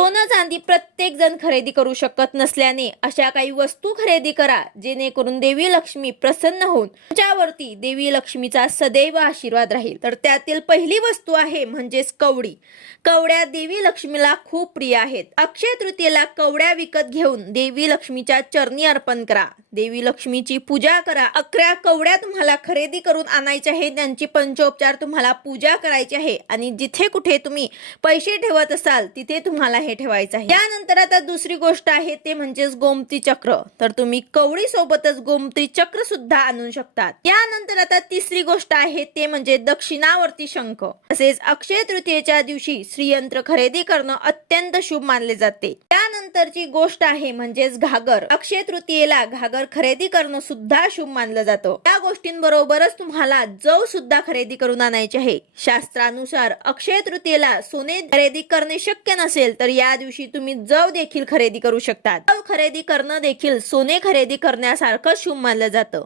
सोनं चांदी प्रत्येक जण खरेदी करू शकत नसल्याने अशा काही वस्तू खरेदी करा जेणेकरून देवी लक्ष्मी प्रसन्न होऊन तुमच्यावरती देवी लक्ष्मीचा सदैव आशीर्वाद राहील. तर त्यातील पहिली वस्तू आहे म्हणजेच कवडी. कवड्या देवी लक्ष्मीला खूप प्रिय आहेत. अक्षय तृतीयेला कवड्या विकत घेऊन देवी लक्ष्मीच्या चरणी अर्पण करा. देवी लक्ष्मीची पूजा करा. अकरा कवड्या तुम्हाला खरेदी करून आणायच्या आहे त्यांची पंचोपचार तुम्हाला पूजा करायची आहे. आणि जिथे कुठे तुम्ही पैसे ठेवत असाल तिथे तुम्हाला हे हे ठेवायचं आहे. त्यानंतर आता दुसरी गोष्ट आहे ते म्हणजेच गोमती चक्र. तर तुम्ही कवळी सोबतच गोमती चक्र सुद्धा आणू शकतात. त्यानंतर आता तिसरी गोष्ट आहे ते म्हणजे दक्षिणावर्ती शंख. तसेच अक्षय तृतीयेच्या दिवशी श्रीयंत्र खरेदी करणं अत्यंत शुभ मानले जाते. त्यानंतरची गोष्ट आहे म्हणजेच घागर. अक्षय तृतीयेला घागर खरेदी करणं सुद्धा शुभ मानलं जातं. त्या गोष्टींबरोबरच तुम्हाला जव सुद्धा खरेदी करून आणायचे आहे. शास्त्रानुसार अक्षय तृतीयेला सोने खरेदी करणे शक्य नसेल तर या दिवशी तुम्ही जव देखील खरेदी करू शकतात. जव खरेदी करणं देखील सोने खरेदी करण्यासारखं शुभ मानलं जातं.